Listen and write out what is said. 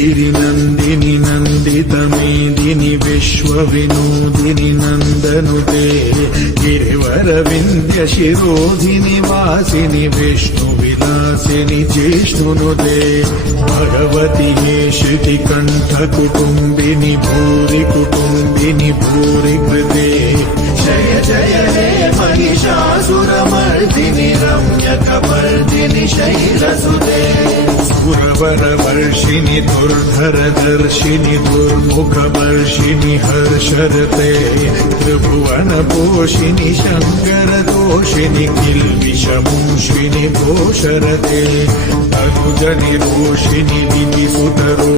गिरिनन्दिनि नन्दितमेदिनि विश्वविनोदिनि नन्दनुते गिरिवरविन्द्यशिरोधिनि वासिनि विष्णुविलासिनि जिष्णुनुते भगवति हे श्रुतिकण्ठकुटुम्बिनि भूरि कुटुम्बिनि भूरि कृते जय जय हे महिषासुरमर्दिनि रम्यकपर्दिनि शैलसुते सुरवरवर्षिणि दुर्धरदर्शिनि दुर्मुखवर्षिणि हर्षरते त्रिभुवनपोषिणि शङ्करदोषिणि किल्बिषमूषिणि भूषरते अनुजनिरोषिणि विधिसुतरो